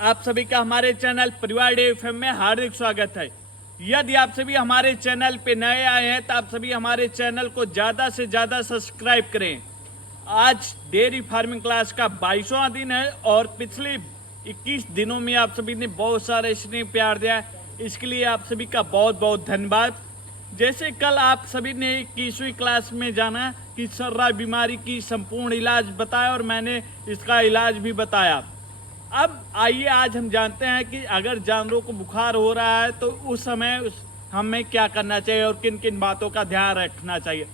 आप सभी का हमारे चैनल परिवार डे एफएम में हार्दिक स्वागत है। यदि आप सभी हमारे चैनल पे नए आए हैं तो आप सभी हमारे चैनल को ज़्यादा से ज़्यादा सब्सक्राइब करें। आज डेयरी फार्मिंग क्लास का 22वां दिन है और पिछले 21 दिनों में आप सभी ने बहुत सारा स्नेह प्यार दिया है, इसके लिए आप सभी का बहुत बहुत धन्यवाद। जैसे कल आप सभी ने 21वीं क्लास में जाना कि सर्रा बीमारी की संपूर्ण इलाज बताया और मैंने इसका इलाज भी बताया। अब आइए आज हम जानते हैं कि अगर जानवरों को बुखार हो रहा है तो उस समय हमें क्या करना चाहिए और किन किन बातों का ध्यान रखना चाहिए।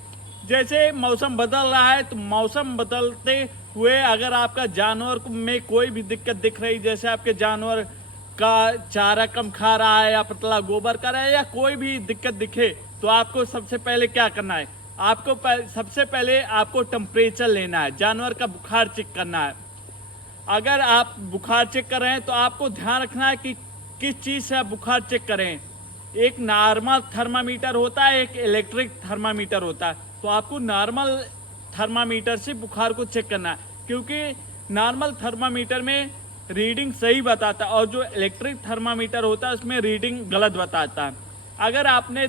जैसे मौसम बदल रहा है तो मौसम बदलते हुए अगर आपका जानवर में कोई भी दिक्कत दिख रही, जैसे आपके जानवर का चारा कम खा रहा है या पतला गोबर कर रहा है या कोई भी दिक्कत दिखे, तो आपको सबसे पहले क्या करना है, सबसे पहले आपको टेम्परेचर लेना है, जानवर का बुखार चेक करना है। अगर आप बुखार चेक कर रहे हैं तो आपको ध्यान रखना है कि किस चीज़ से आप बुखार चेक करें। एक नॉर्मल थर्मामीटर होता है, एक इलेक्ट्रिक थर्मामीटर होता है, तो आपको नॉर्मल थर्मामीटर से बुखार को चेक करना है, क्योंकि नॉर्मल थर्मामीटर में रीडिंग सही बताता है और जो इलेक्ट्रिक थर्मामीटर होता है उसमें रीडिंग गलत बताता है। अगर आपने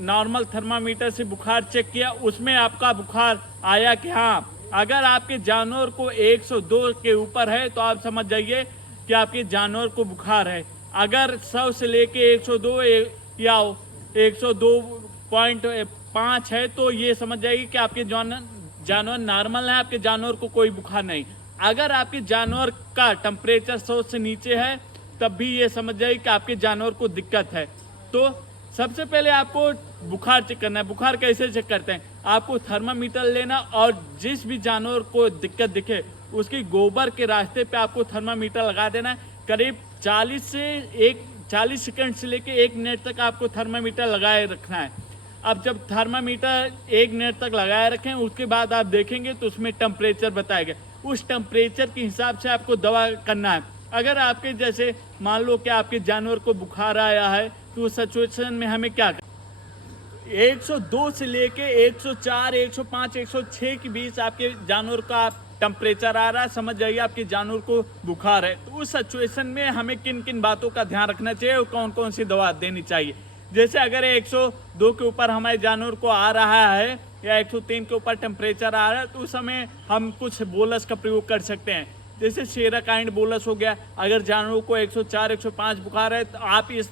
नॉर्मल थर्मामीटर से बुखार चेक किया, उसमें आपका बुखार आया कि हाँ, अगर आपके जानवर को 102 के ऊपर है तो आप समझ जाइए कि आपके जानवर को बुखार है। अगर 100 से लेके 102 या 102.5 है तो ये समझ जाइए कि आपके जानवर नॉर्मल है, आपके जानवर को कोई बुखार नहीं। अगर आपके जानवर का टेम्परेचर 100 से नीचे है तब भी ये समझ जाइए कि आपके जानवर को दिक्कत है। तो सबसे पहले आपको बुखार चेक करना है। बुखार कैसे चेक करते हैं, आपको थर्मामीटर लेना और जिस भी जानवर को दिक्कत दिखे उसकी गोबर के रास्ते पे आपको थर्मामीटर लगा देना है। करीब 40 सेकंड से लेके 1 मिनट तक आपको थर्मामीटर लगाए रखना है। अब जब थर्मामीटर 1 मिनट तक लगाए रखें उसके बाद आप देखेंगे तो उसमें टेम्परेचर बताएगा, उस टेम्परेचर के हिसाब से आपको दवा करना है। अगर आपके जैसे मान लो कि आपके जानवर को बुखार आया है तो उस सिचुएशन में हमें क्या 102 से लेके 104, 105, 106 के बीच आपके जानवर का टेम्परेचर आ रहा है, समझ जाइए आपके जानवर को बुखार है। तो उस सिचुएशन में हमें किन किन बातों का ध्यान रखना चाहिए और कौन कौन सी दवा देनी चाहिए। जैसे अगर 102 के ऊपर हमारे जानवर को आ रहा है या 103 के ऊपर टेम्परेचर आ रहा है तो उस समय हम कुछ बोलस का प्रयोग कर सकते हैं। जैसे सेराकाइंड बोलस हो गया। अगर जानवरों को 104, 105 बुखार है तो आप इस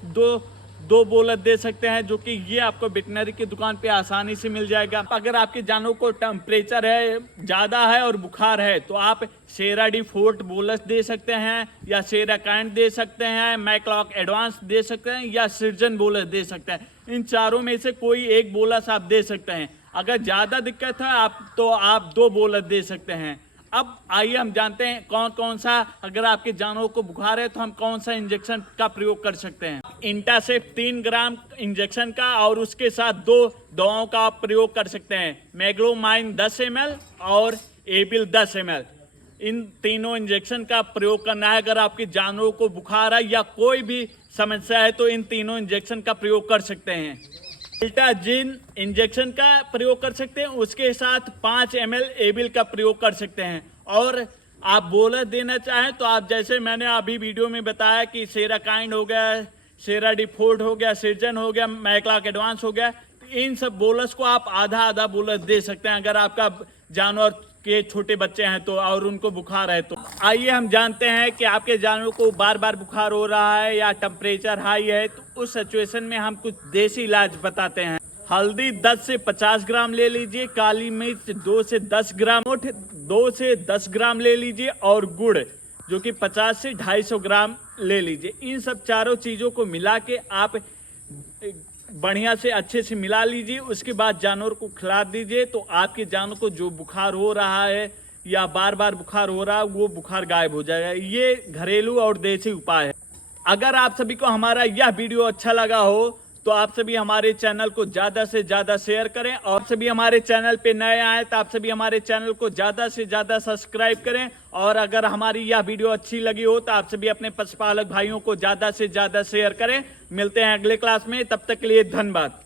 दो बोलस दे सकते हैं, जो कि ये आपको वेटनरी की दुकान पे आसानी से मिल जाएगा। अगर आपके जानवरों को टेम्परेचर है ज़्यादा है और बुखार है तो आप सेराडी फोर्ट बोलस दे सकते हैं या सेराकाइंड दे सकते हैं, मैक्लॉक एडवांस दे सकते हैं या सिर्जन बोलस दे सकते हैं। इन चारों में से कोई एक बोलस आप दे सकते हैं। अगर ज़्यादा दिक्कत है आप 2 बोलस दे सकते हैं। अब आइए हम जानते हैं कौन कौन सा, अगर आपके जानवरों को बुखार है तो हम कौन सा इंजेक्शन का प्रयोग कर सकते हैं। इंटासेफ 3 ग्राम इंजेक्शन का और उसके साथ 2 दवाओं का आप प्रयोग कर सकते हैं, मैग्लोमाइन 10 ml और एबिल 10 ml। इन तीनों इंजेक्शन का प्रयोग करना है। अगर आपके जानवरों को बुखार है या कोई भी समस्या है तो इन तीनों इंजेक्शन का प्रयोग कर सकते हैं। डेल्टाजिन इंजेक्शन का प्रयोग कर सकते हैं, उसके साथ 5 ml एबिल का प्रयोग कर सकते हैं। और आप बोलस देना चाहें तो आप जैसे मैंने अभी वीडियो में बताया कि सेराकाइंड हो गया, सेराडिफोर्ड हो गया, सिर्जन हो गया, मैक्लॉक एडवांस हो गया, तो इन सब बोलस को आप आधा आधा बोलस दे सकते हैं अगर आपका जानवर के छोटे बच्चे हैं तो और उनको बुखार है तो। आइए हम जानते हैं कि आपके जानवर को बार बार बुखार हो रहा है या टेम्परेचर हाई है तो उस सिचुएशन में हम कुछ देसी इलाज बताते हैं। हल्दी 10 से 50 ग्राम ले लीजिए, काली मिर्च 2 से 10 ग्राम, 2 से 10 ग्राम ले लीजिए और गुड़ जो कि 50 से 250 ग्राम ले लीजिए। इन सब चारों चीज़ों को मिला के आप बढ़िया से अच्छे से मिला लीजिए, उसके बाद जानवर को खिला दीजिए तो आपके जानवर को जो बुखार हो रहा है या बार बार बुखार हो रहा है वो बुखार गायब हो जाएगा। ये घरेलू और देसी उपाय है। अगर आप सभी को हमारा यह वीडियो अच्छा लगा हो तो आप सभी हमारे चैनल को ज़्यादा से ज़्यादा शेयर करें और सभी हमारे चैनल पे नए आए तो आप सभी हमारे चैनल को ज़्यादा से ज़्यादा सब्सक्राइब करें। और अगर हमारी यह वीडियो अच्छी लगी हो तो आप सभी अपने पशुपालक भाइयों को ज़्यादा से ज़्यादा शेयर करें। मिलते हैं अगले क्लास में, तब तक के लिए धन्यवाद।